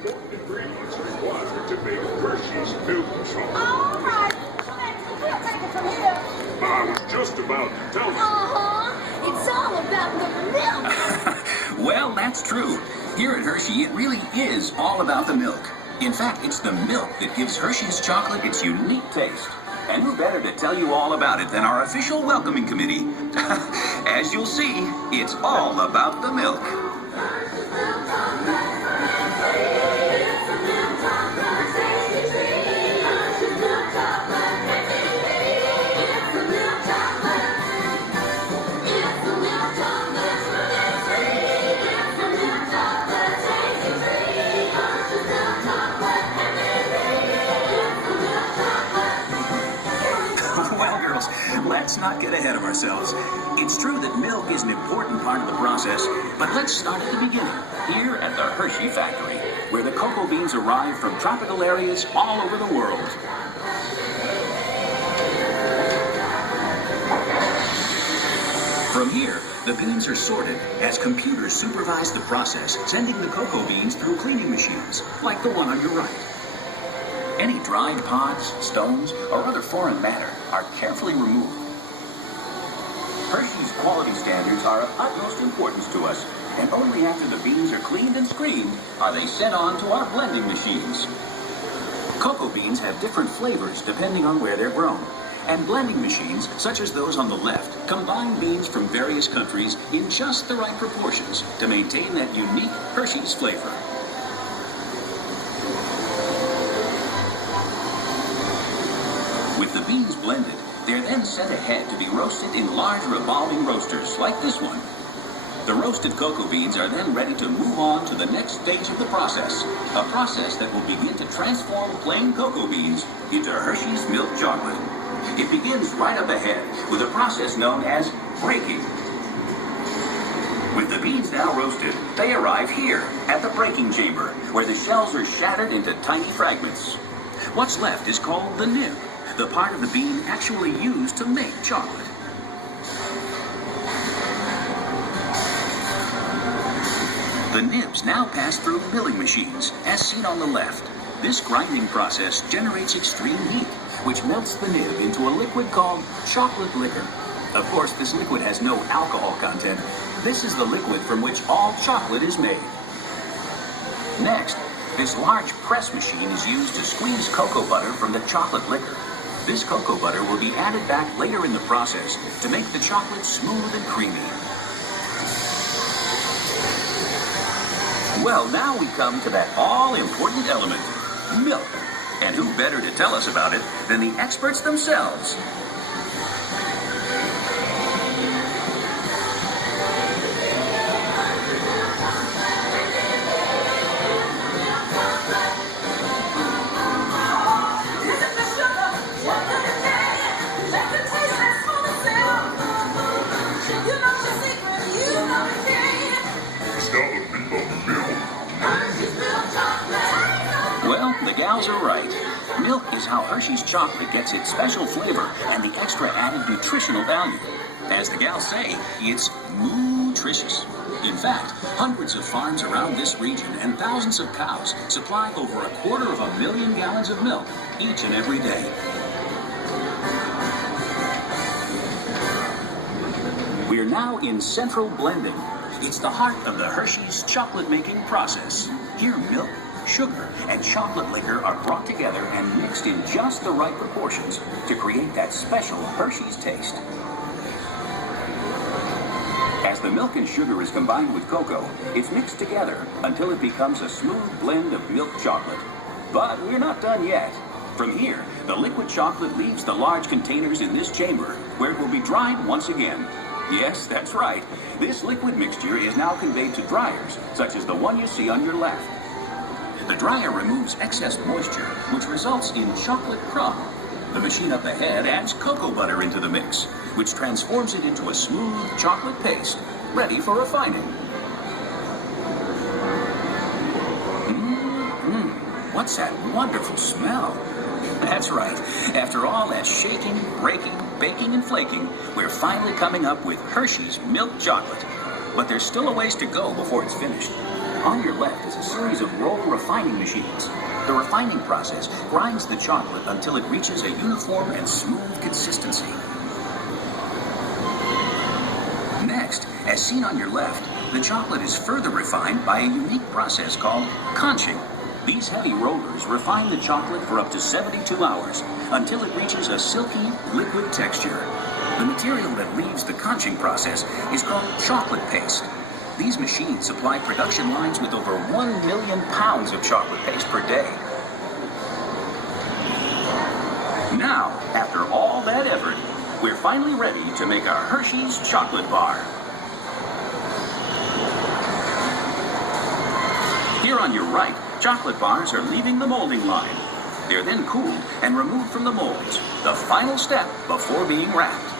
important ingredients required to make Hershey's milk chocolate. All right. We'll take it from here. I was just about to tell you. It's all about the milk. Well, that's true. Here at Hershey, it really is all about the milk. In fact, it's the milk that gives Hershey's chocolate its unique taste. And who better to tell you all about it than our official welcoming committee? As you'll see, it's all about the milk. Let's not get ahead of ourselves. It's true that milk is an important part of the process, but let's start at the beginning, here at the Hershey factory, where the cocoa beans arrive from tropical areas all over the world. From here, the beans are sorted as computers supervise the process, sending the cocoa beans through cleaning machines, like the one on your right. Any dried pods, stones, or other foreign matter are carefully removed. Hershey's quality standards are of utmost importance to us, and only after the beans are cleaned and screened are they sent on to our blending machines. Cocoa beans have different flavors depending on where they're grown, and blending machines, such as those on the left, combine beans from various countries in just the right proportions to maintain that unique Hershey's flavor. With the beans blended, they're then sent ahead to be roasted in large revolving roasters like this one. The roasted cocoa beans are then ready to move on to the next stage of the process, a process that will begin to transform plain cocoa beans into Hershey's milk chocolate. It begins right up ahead with a process known as breaking. With the beans now roasted, they arrive here at the breaking chamber, where the shells are shattered into tiny fragments. What's left is called the nib, the part of the bean actually used to make chocolate. The nibs now pass through milling machines, as seen on the left. This grinding process generates extreme heat, which melts the nib into a liquid called chocolate liquor. Of course, this liquid has no alcohol content. This is the liquid from which all chocolate is made. Next, this large press machine is used to squeeze cocoa butter from the chocolate liquor. This cocoa butter will be added back later in the process to make the chocolate smooth and creamy. Well, now we come to that all-important element, milk. And who better to tell us about it than the experts themselves? Well, the gals are right. Milk is how Hershey's chocolate gets its special flavor and the extra added nutritional value. As the gals say, it's nutritious. In fact, hundreds of farms around this region and thousands of cows supply over 250,000 gallons of milk each and every day. We're now in central blending. It's the heart of the Hershey's chocolate-making process. Here, milk, sugar, and chocolate liquor are brought together and mixed in just the right proportions to create that special Hershey's taste. As the milk and sugar is combined with cocoa, it's mixed together until it becomes a smooth blend of milk chocolate. But we're not done yet. From here, the liquid chocolate leaves the large containers in this chamber, where it will be dried once again. Yes, that's right. This liquid mixture is now conveyed to dryers, such as the one you see on your left. The dryer removes excess moisture, which results in chocolate crumb. The machine up ahead adds cocoa butter into the mix, which transforms it into a smooth chocolate paste, ready for refining. What's that wonderful smell? That's right. After all that shaking, breaking, baking, and flaking, we're finally coming up with Hershey's milk chocolate. But there's still a ways to go before it's finished. On your left is a series of roll refining machines. The refining process grinds the chocolate until it reaches a uniform and smooth consistency. Next, as seen on your left, the chocolate is further refined by a unique process called conching. These heavy rollers refine the chocolate for up to 72 hours until it reaches a silky, liquid texture. The material that leaves the conching process is called chocolate paste. These machines supply production lines with over 1 million pounds of chocolate paste per day. Now, after all that effort, we're finally ready to make our Hershey's chocolate bar. Here on your right, chocolate bars are leaving the molding line. They're then cooled and removed from the molds, the final step before being wrapped.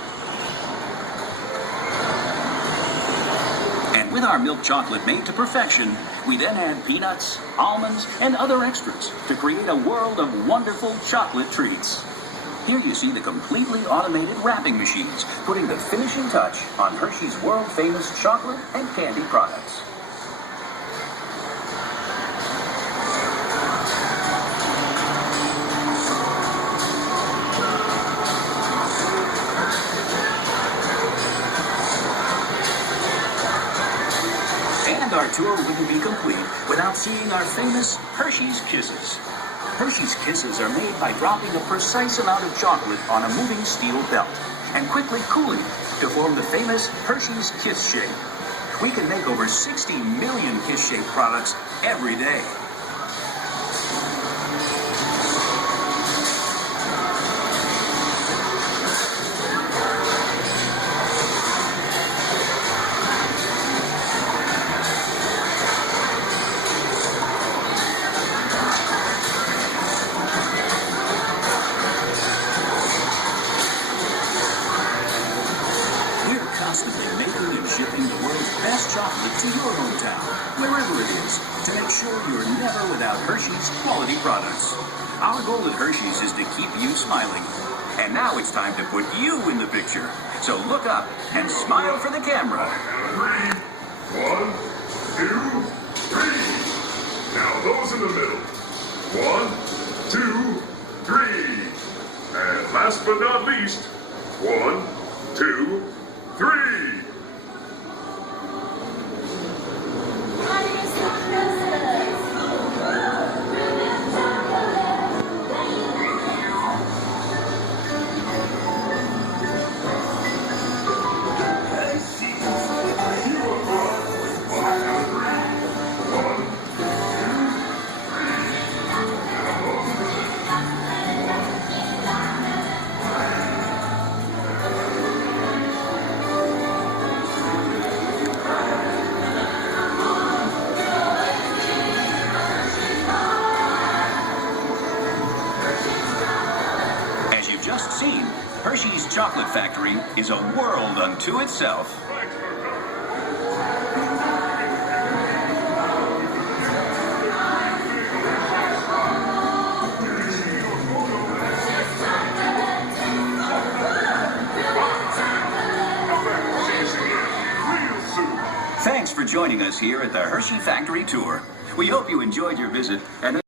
And with our milk chocolate made to perfection, we then add peanuts, almonds, and other extras to create a world of wonderful chocolate treats. Here you see the completely automated wrapping machines, putting the finishing touch on Hershey's world-famous chocolate and candy products. And our tour wouldn't be complete without seeing our famous Hershey's Kisses. Hershey's Kisses are made by dropping a precise amount of chocolate on a moving steel belt and quickly cooling it to form the famous Hershey's Kiss Shape. We can make over 60 million Kiss-shaped products every day. Constantly making and shipping the world's best chocolate to your hometown, wherever it is, to make sure you're never without Hershey's quality products. Our goal at Hershey's is to keep you smiling. And now it's time to put you in the picture. So look up and smile for the camera. 3, 1, 2, 3. Now those in the middle. 1, 2, 3. And last but not least, 1, 2, 3. Just seen, Hershey's Chocolate Factory is a world unto itself. Thanks for joining us here at the Hershey Factory Tour. We hope you enjoyed your visit and